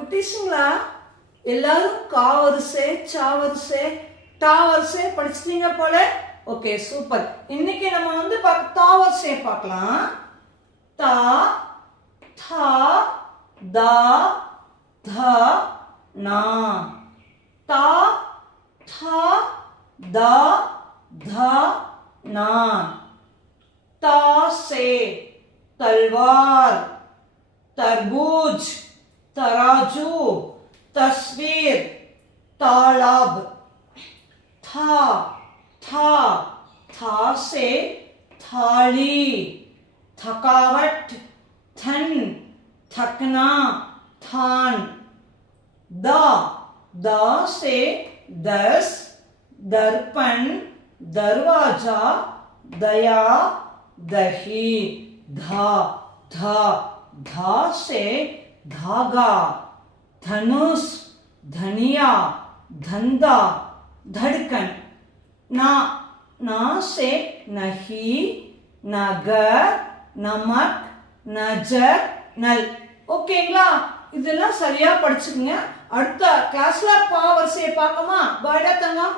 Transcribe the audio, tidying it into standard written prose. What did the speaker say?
குட்டீஸுங்களா எல்லாரும் கா வரிசை சா வரிசை டா வரிசை படிச்சிட்டீங்க போல. Okay super. இன்னைக்கு நம்ம தா வரிசையை பார்க்கலாம். தா தா தா த நா. தா தா தா த நா. ता से तलवार, तरबूज, तराजू, तस्वीर, तालाब. था था था से थाली, थकावट, थन, थकना, थान. दा दा से 10, दर्पण, दरवाजा, दया, दही. धा धा धा से धागा, धनुष, धनिया, धंधा, धड़कन. ना ना से नहीं, नगर, नमक, नजर, नल. ஓகேங்களா? இதெல்லாம் சரியா படிச்சுக்கங்க. அடுத்த கிளாஸ்ல பா வரிசையை பார்க்கமா? பாய்டா தங்கம்.